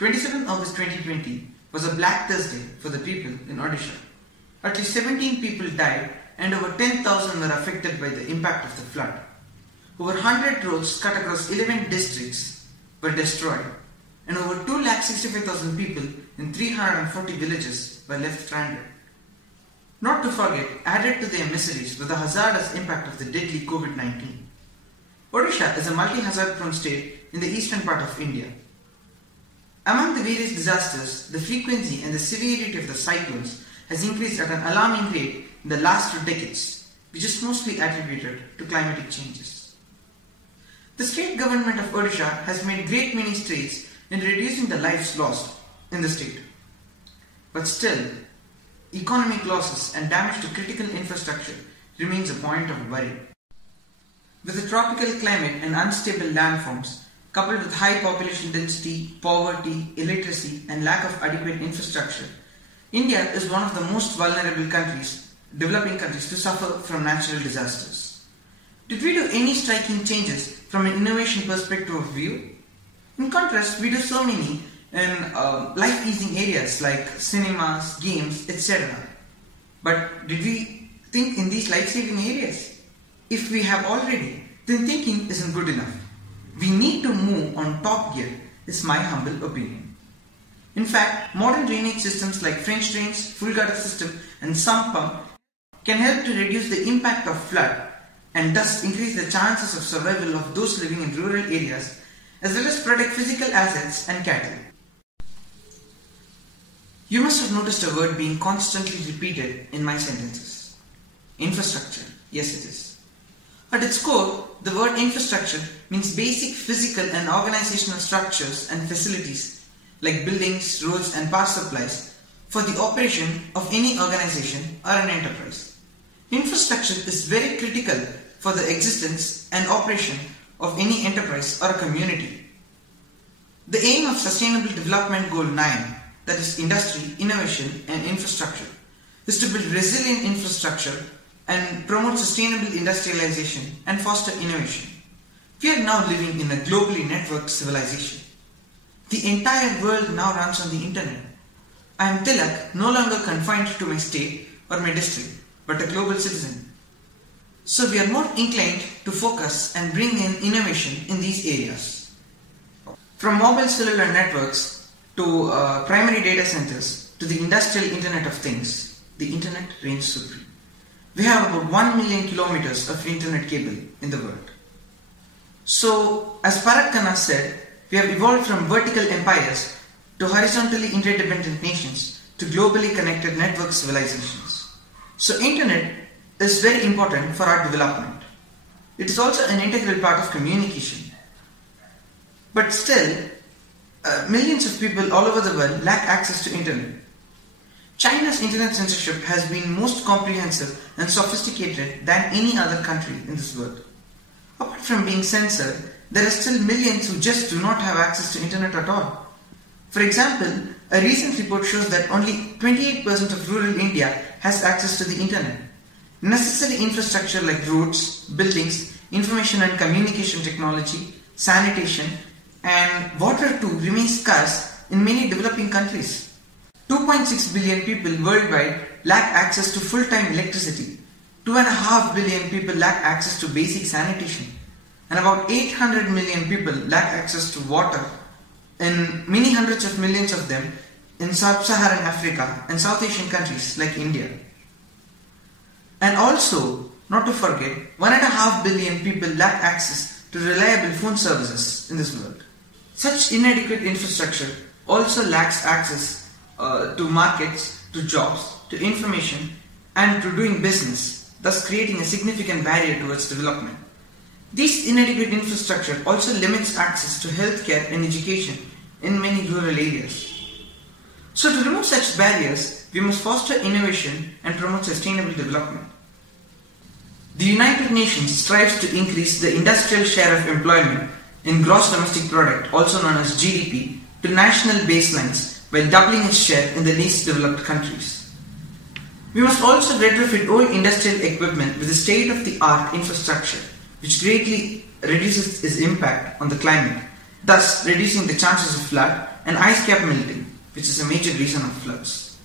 27 August 2020 was a Black Thursday for the people in Odisha. At least 17 people died and over 10,000 were affected by the impact of the flood. Over 100 roads cut across 11 districts were destroyed and over 2,65,000 people in 340 villages were left stranded. Not to forget, added to their miseries was the hazardous impact of the deadly COVID-19. Odisha is a multi-hazard prone state in the eastern part of India. Among the various disasters, the frequency and the severity of the cyclones has increased at an alarming rate in the last 2 decades, which is mostly attributed to climatic changes. The state government of Odisha has made great many strides in reducing the lives lost in the state. But still, economic losses and damage to critical infrastructure remains a point of worry. With a tropical climate and unstable landforms, coupled with high population density, poverty, illiteracy and lack of adequate infrastructure, India is one of the most vulnerable developing countries to suffer from natural disasters. Did we do any striking changes from an innovation perspective of view? In contrast, we do so many in life-easing areas like cinemas, games, etc. But did we think in these life-saving areas? If we have already, then thinking isn't good enough. We need to move on top gear, is my humble opinion. In fact, modern drainage systems like French drains, full gutter system and sump pump can help to reduce the impact of flood and thus increase the chances of survival of those living in rural areas as well as protect physical assets and cattle. You must have noticed a word being constantly repeated in my sentences. Infrastructure. Yes, it is. At its core, the word infrastructure means basic physical and organizational structures and facilities like buildings, roads and power supplies for the operation of any organization or an enterprise. Infrastructure is very critical for the existence and operation of any enterprise or a community. The aim of Sustainable Development Goal 9, that is industry, innovation and infrastructure, is to build resilient infrastructure and promote sustainable industrialization and foster innovation. We are now living in a globally networked civilization. The entire world now runs on the internet. I am Thilak, no longer confined to my state or my district, but a global citizen. So we are more inclined to focus and bring in innovation in these areas. From mobile cellular networks to primary data centers to the industrial Internet of Things, the internet reigns supreme. We have about 1 million kilometers of internet cable in the world. So, as Parag Khanna said, we have evolved from vertical empires to horizontally interdependent nations to globally connected network civilizations. So, internet is very important for our development. It is also an integral part of communication. But still, millions of people all over the world lack access to internet. China's internet censorship has been most comprehensive and sophisticated than any other country in this world. Apart from being censored, there are still millions who just do not have access to internet at all. For example, a recent report shows that only 28% of rural India has access to the internet. Necessary infrastructure like roads, buildings, information and communication technology, sanitation, and water too remains scarce in many developing countries. 2.6 billion people worldwide lack access to full-time electricity. 2.5 billion people lack access to basic sanitation. And about 800 million people lack access to water, and many hundreds of millions of them in sub-Saharan Africa and South Asian countries like India. And also, not to forget, 1.5 billion people lack access to reliable phone services in this world. Such inadequate infrastructure also lacks access to markets, to jobs, to information and to doing business, thus creating a significant barrier towards development. This inadequate infrastructure also limits access to healthcare and education in many rural areas. So to remove such barriers, we must foster innovation and promote sustainable development. The United Nations strives to increase the industrial share of employment in gross domestic product, also known as GDP, to national baselines while doubling its share in the least developed countries. We must also retrofit old industrial equipment with a state-of-the-art infrastructure which greatly reduces its impact on the climate thus reducing the chances of flood and ice cap melting, which is a major reason of floods.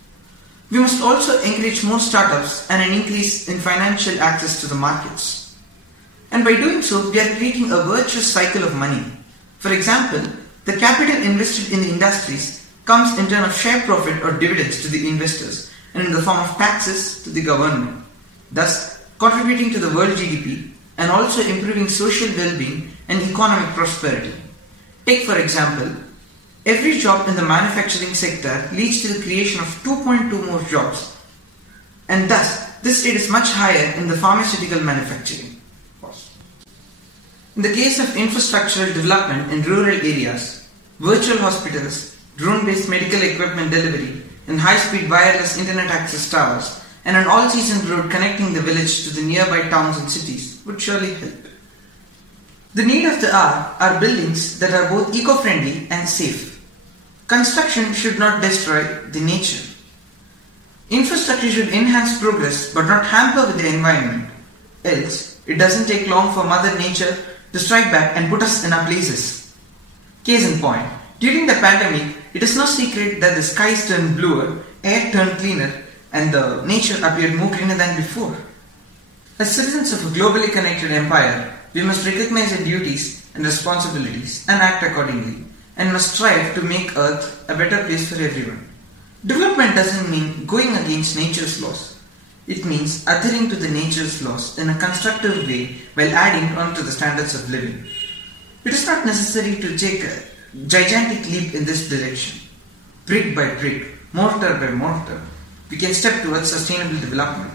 We must also encourage more startups and an increase in financial access to the markets. And by doing so, we are creating a virtuous cycle of money. For example, the capital invested in the industries comes in terms of share profit or dividends to the investors and in the form of taxes to the government, thus contributing to the world GDP and also improving social well-being and economic prosperity. Take for example, every job in the manufacturing sector leads to the creation of 2.2 more jobs, and thus this rate is much higher in the pharmaceutical manufacturing. In the case of infrastructural development in rural areas, virtual hospitals, drone-based medical equipment delivery, and high-speed wireless internet access towers, and an all-season road connecting the village to the nearby towns and cities would surely help. The need of the hour are buildings that are both eco-friendly and safe. Construction should not destroy the nature. Infrastructure should enhance progress but not hamper with the environment. Else, it doesn't take long for Mother Nature to strike back and put us in our places. Case in point, during the pandemic, it is no secret that the skies turned bluer, air turned cleaner, and the nature appeared more greener than before. As citizens of a globally connected empire, we must recognize our duties and responsibilities and act accordingly, and must strive to make Earth a better place for everyone. Development doesn't mean going against nature's laws. It means adhering to the nature's laws in a constructive way while adding on to the standards of living. It is not necessary to take a gigantic leap in this direction. Brick by brick, mortar by mortar, we can step towards sustainable development.